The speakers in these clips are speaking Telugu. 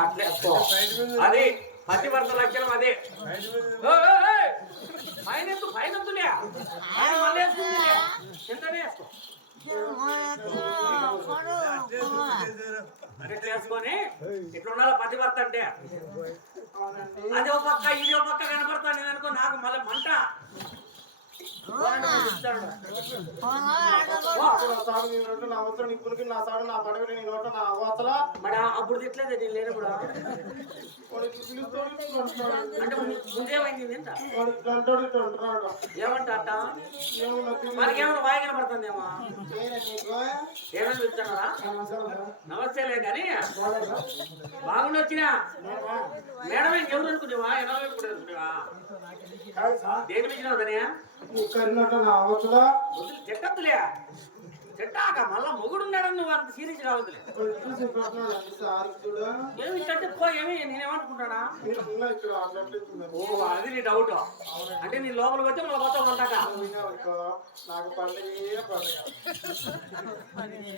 అట్లే అది పతివర్త లక్షణం అదే. పైన పైన కిందనే వేసుకో. ఇట్లా వేసుకొని ఇట్లా ఉండాలి పతివర్త అంటే. అది ఒక పక్క ఇది ఒక పక్క కనపడతాను నేను అనుకో, నాకు మళ్ళీ మంట. అప్పుడు తిట్లేదు నేను లేను కూడా. అంటే ముందేమైంది ఏమంటా అట్ట మనకేమైనా వాయి కనపడుతుందేమో. ఏమైనా చెప్తున్నారా? నమస్తేలే కానీ బాగుండి వచ్చినా మేడం ఎవరు అనుకునేవా? ఎలా అనుకునేవా? దేని పిలిచినావు దనియా? చెట్టద్దులే చెట్టాక మళ్ళా మొగుడున్నాడని నువ్వు అంత సీరియస్ కావద్దులే. ఏమి కట్టుకో ఏమి నేనేమనుకుంటాడా? ఓ అది నీ డౌట్. అంటే నీ లోపల వచ్చి మళ్ళీ మొత్తం అంటాక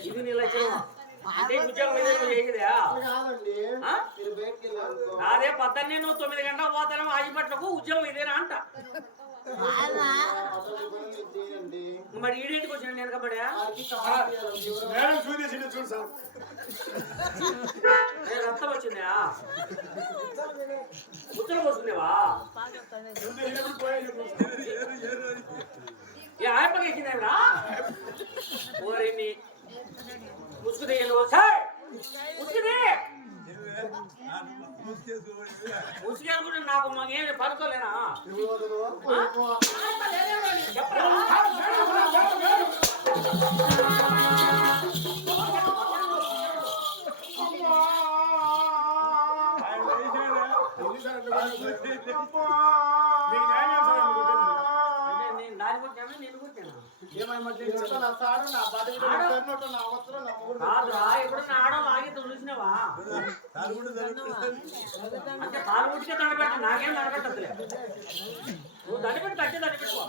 ఇది నీ లక్ష్యం. అంటే ఉద్యోగం చేయదా? అదే 19 నువ్వు 9 గంటలకు పోతాను ఆజిపట్లకు ఉద్యోగం ఇదేనా అంట. మరి ఈడేంటికి వచ్చిన నేను కబడా రక్తం వచ్చిందా? ఉత్తరం వస్తుందేవా? ఏ ఆయపకి ఎక్కిందా? ఓరిని ముసుగుదే ముసుగేసుకుంటే నాకు ఏం పడుకోలేనా? చూసినావా? అంటే కాలు ముట్టికే దండపెట్టు, నాకేం దండపెట్టదులే. నువ్వు దండపెట్టు కట్టే దండపెట్టుకో.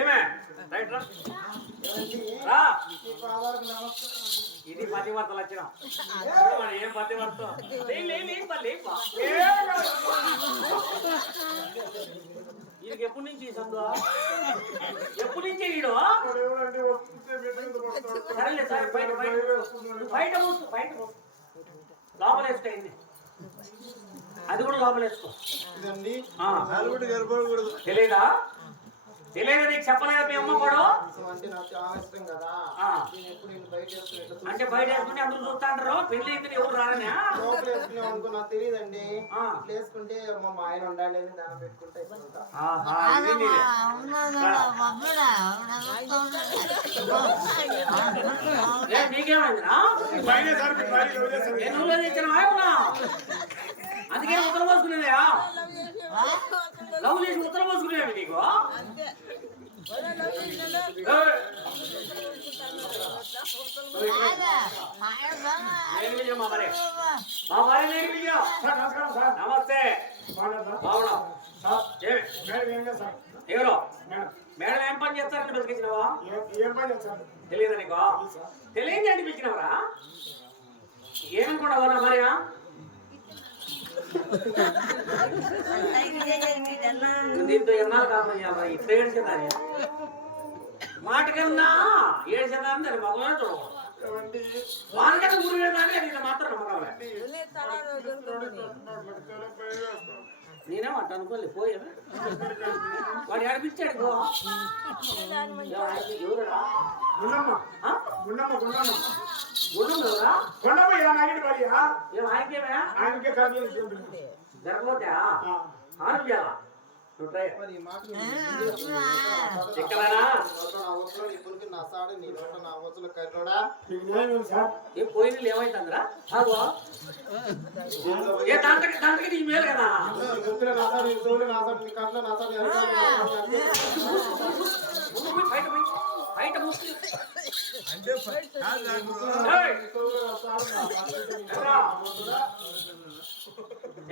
ఏమే రైట్ రా. ఇది పతివర్త లక్షణం. ఏం పతివర్త? ఇది ఎప్పటి నుంచి సందు? ఎప్పటి నుంచి ఈడు? సరేలే సరే బయట బయట బయట మూసు బయట మూసు లోపల వేసుకోండి. అది కూడా లోపల వేసుకో. తెలీదా? తెలియదు నీకు చెప్పలేదు మీ అమ్మ కూడా. అంటే బయట వేసుకుంటే అందరూ చూస్తా అంటారు. పెళ్లి అయితే ఎవరు రారనే తెలియదండి. వేసుకుంటే మా ఆయన ఉండాలి దాన్ని పెట్టుకుంటే నీకేమైందిరా? అందుకే ఉత్తరం పోసుకునేదా? లవ్ చేసి ఉత్తరం పోసుకునేవి నీకు? నమస్తే ఎవరో మేడం ఏం పని చేస్తారని బతికించినావా? తెలియదా నీకు? తెలియదు అనిపించినవరా? ఏమనుకున్నావా మరి? దీంతో ఎన్నాళ్ళు కావాలి ఇట్లా ఏడ్చేదాన్ని మాట కన్నా ఏడ్చేదాన్ని మగవాడు వారికన్నా ఊరు వేదాన్ని అది మాత్రం మగవాళ్ళ. నేనేమంట అనుకోలే పోయా వాడు ఏడిపించాడు. ఎవరురా? జరగబోతా ఆరోగ్యాలా పోయిన ఏమైతుందిరా? ఏ దాంట్లోకి నీ మేలు కదా. బయట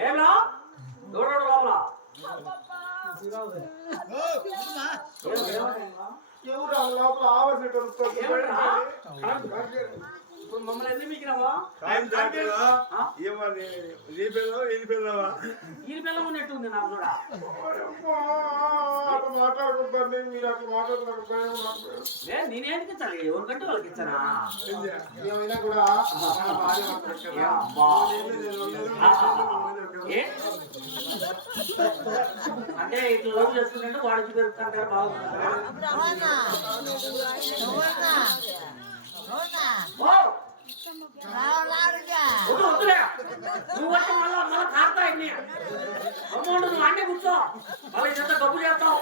ఏమా దూరం లోపల ఇప్పుడు మమ్మల్ని ఎందుకు మిగిలినావా ఈ పిల్ల ఉన్నట్టు ఉంది నాకు కూడా మాట్లాడుకుంటాను మీరు అట్లా మాట్లాడుతున్నారు. నేనేందుకు ఇచ్చాను ఎవరికంటే వాళ్ళకి ఇచ్చానా ఏమైనా కూడా అంటే ఇట్లా లవ్ చేసుకుంటే వాడికి పెరుగుతుంటారు బాగుంటుంది నువ్వు వచ్చి మళ్ళా కాస్తా ఇన్ని అమౌంట్ నువ్వు అన్నీ కూర్చో మళ్ళీ ఎంత డబ్బు చేస్తావు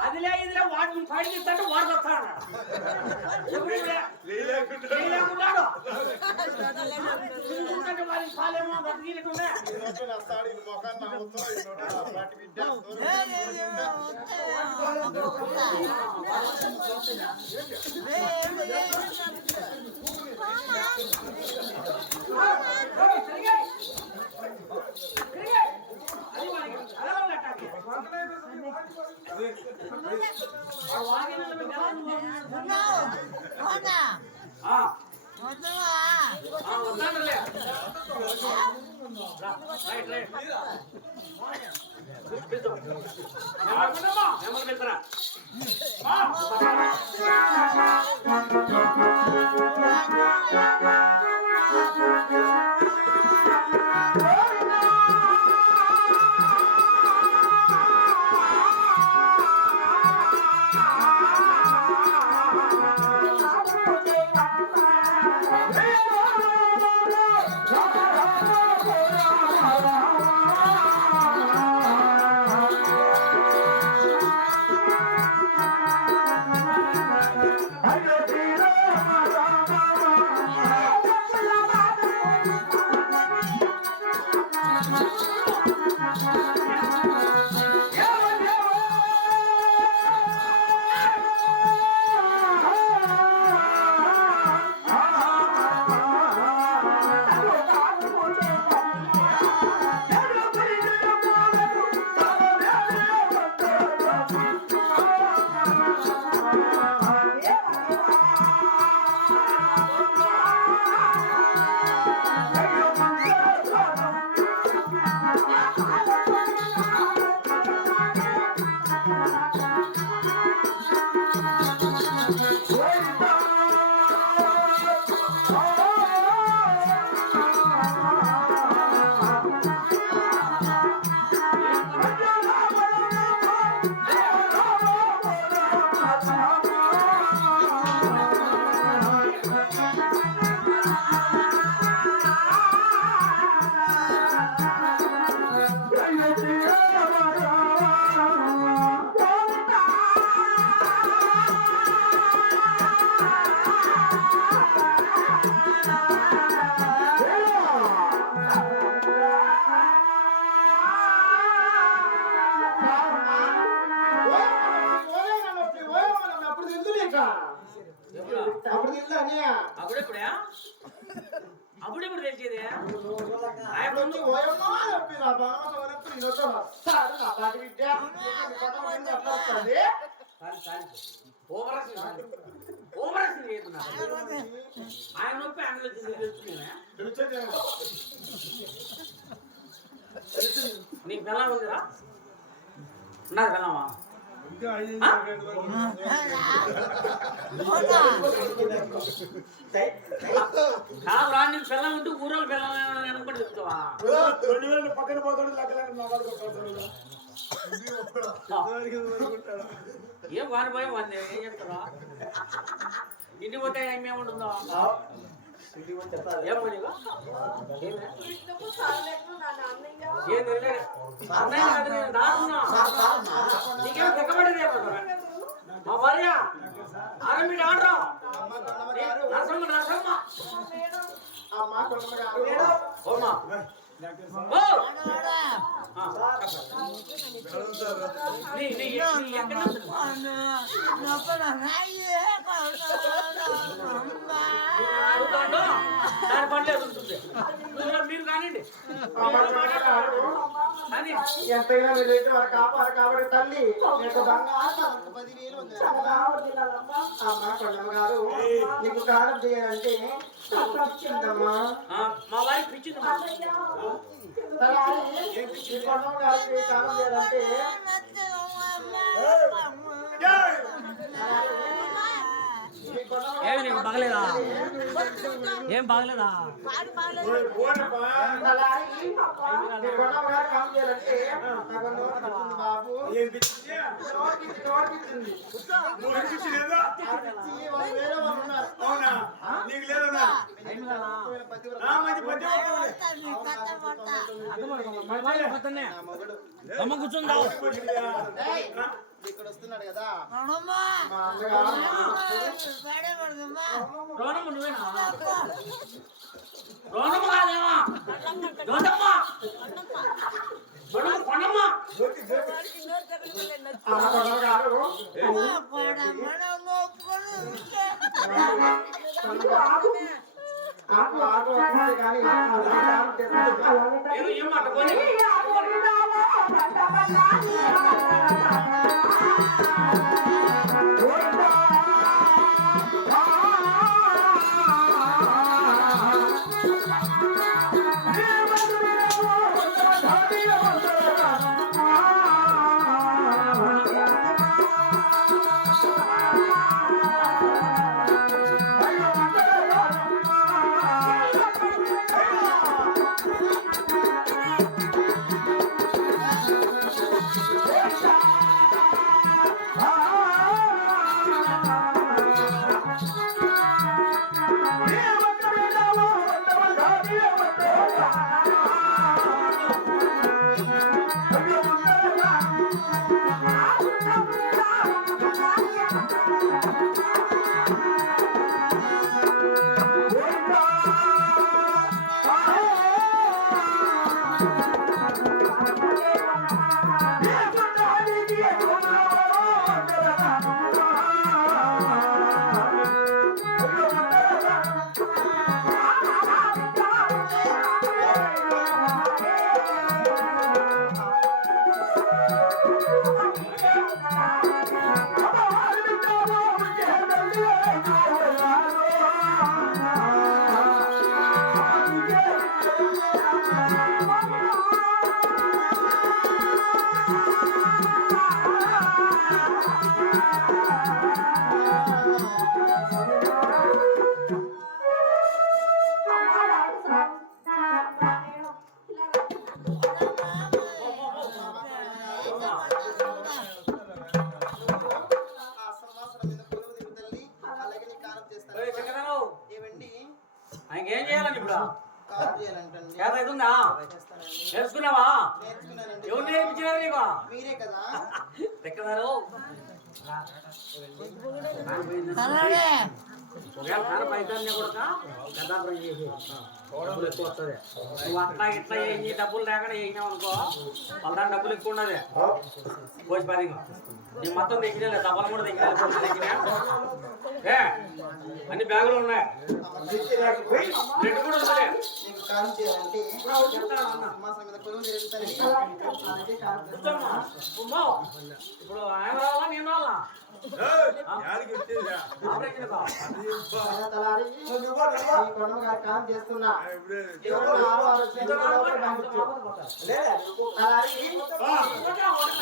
అదిలే ఇదిలే వాడిని ఫైట్ చేస్తాంటే వాడు వస్తాడు వాడికి పాలేమో బతికినట్టుండే అప్పుడెప్పుడు తెలిసేది ఆయన నొప్పి ఆయన నీకు బెల్లం ఉందిరా ఉన్నది బెల్లమా కాదురా నీకు బెల్లం ఉంటే ఊరోళ్ళు బెల్లం అనుకుంటే చెప్తావా పక్కన పోతాడు ఏం వారి భయం వంది ఏం చెప్తారా ఇంటికి పోతే ఏమేముంటుందో ఏం పనిగా ఏం తెలియదు అన్నయ్య కదా నేను దాటున్నా నీకేమో తెక్కబడేది మా భార్య ఆరంభి ఆడరా నరసమ్మ నరసమ్మ ఎక్కడ అడుగుతాడు దాని పనిలో ఎదుగుతుంది మీరు కానివ్వండి అని ఎంతైనా మీరు అయితే వారు కాపాడు కాబట్టి తల్లి మీకు బంగారం 10,000 ఉంది. అమ్మా కొండమ్మ గారు నీకు కారం చేయాలంటే ఇచ్చిందమ్మా. మా వారికి ఇచ్చింది ఈ కొండమ్మ గారికి కారం చేయాలంటే ఏమి నీకు బాగలేదా ఏం బాగలేదా బాబు అవునా నీకు లేదన్నా అమ్మ కూర్చుందా ఇక్కడ వస్తున్నాడు కదా రోనమ్మ నువ్వేనా రోనమ్మ కాదేమా దొండమ్మ కొండమ్మ ఏం మాట పోనీ ఆయనకేం చేయాలండి ఇప్పుడు ఏదైతుందా నేర్చుకున్నావా ఎవరు నేర్పించినారు నీకు మీరే కదా ఎక్కడారు ఒకవేళ కారం పైతాన్ని కూడా గదాపురం చేసి డబ్బులు ఎక్కువ వస్తుంది నువ్వు అట్లా ఇట్లా వేసి డబ్బులు లేకుండా వేసినావు అనుకో వాళ్ళ డబ్బులు ఎక్కువ ఉన్నది కోసి పది నీ మొత్తం దగ్గర డబ్బులు కూడా దగ్గర ఏ అన్ని బ్యాగులు ఉన్నాయి బ్లడ్ కూడా ఉంది నీకు కారం చేయాలంటే మాసం మీద కొలువు జరుగుతుంది ఇప్పుడు ఆయన రావాలా నేను రావాలా కారం చేస్తున్నా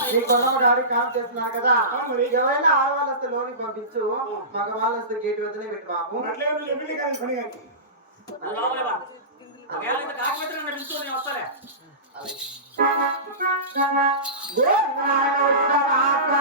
నీ కొండమ్మ గారి కారం చేస్తున్నా కదా ఎవరైనా ఆడవాళ్ళు వస్తే లోనికి పంపించు మగవాళ్ళు వస్తే గేటు వద్దనే పెట్టు బాబు వస్తారే రామ రామ రామ రామ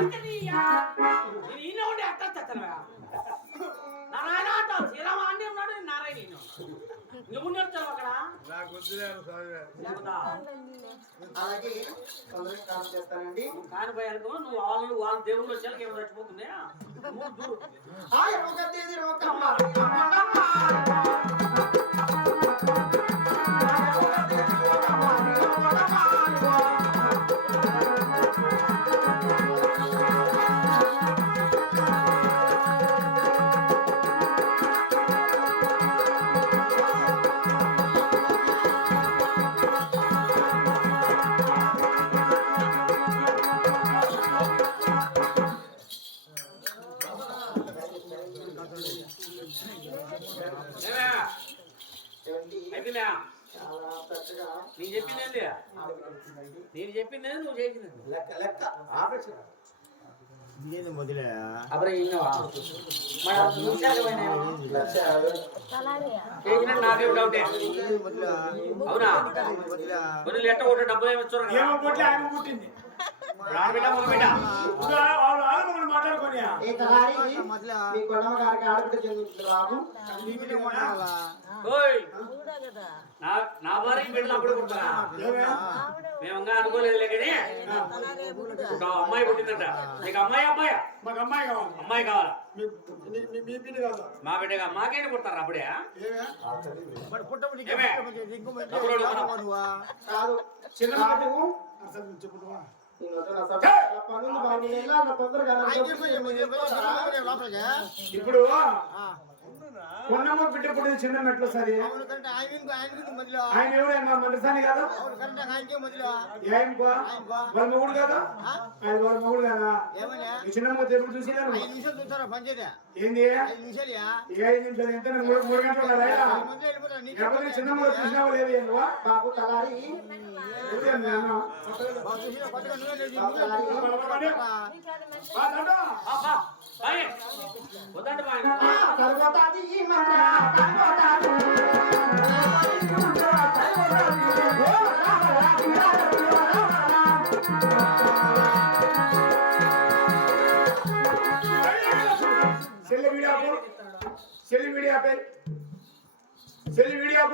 అయితే నేను ఈయన ఉండి అట్ట తెస్తాను నారాయణ అంటావు శ్రీరామ అన్నీ ఉన్నాడు నారాయణ నువ్వు నేర్చావు అక్కడ అలాగే తొందరగా కాల్ చేస్తానండి. కానిపోయాలకు నువ్వు వాళ్ళ దేవుళ్ళు వచ్చాక ఏమైనా చచ్చిపోతుంది ఆ ఒక తేదీ రోకమ్మ అయిపోయిందా చాలా చక్కగా నేను చెప్పిందండి నేను చెప్పింది నువ్వు చేసింది లెక్క లెక్క ఆపేసిన అప్పుడు నాకే డౌటే అవునా కొన్ని లెక్క ఒకటి డబ్బులు ఏమి వచ్చారు ఏమో పుట్టి ఆయన పుట్టింది బిడ్డ మగ బిడ్డ వాళ్ళు ఆడమని మాట్లాడుకొని ఈ తలారి మీ కొండమ్మ గారికి ఆడబిడ్డ చెందుతుంది బాబు. ఓయ్ నా భార్య బిడ్డలు అప్పుడు పుడతారా మేము ఇంకా అనుకోలేదు కానీ ఒక అమ్మాయి పుట్టిందంట నీకు అమ్మాయి అబ్బాయా మాకు అమ్మాయి కావాలి అమ్మాయి కావాలా మీ బిడ్డ కాదు మా బిడ్డగా మాకేంటి పుడతారు అప్పుడే కాదు చిన్న బాబు చెప్పుకుంటా పనులు బాబు ఎలా తొందరగా ఇప్పుడు కొన్నమ్మ బిడ్డ పుట్టింది చిన్న మెట్లు సరే ఆయన ఎవరైనా మండసాని కాదు ఏం వాళ్ళ మొగుడు కాదు ఆయన వాళ్ళ మొగుడు కదా ఈ చిన్నమ్మ ఎప్పుడు చూసినారు ఏంది 5 నిమిషాలు ఎంత 3 గంటలు రాయా ఎవరి చిన్నమ్మ చూసినావా లేదు నువ్వు బాబు తలారి వద్దండి సరిపోతాది సెల్లి వీడియో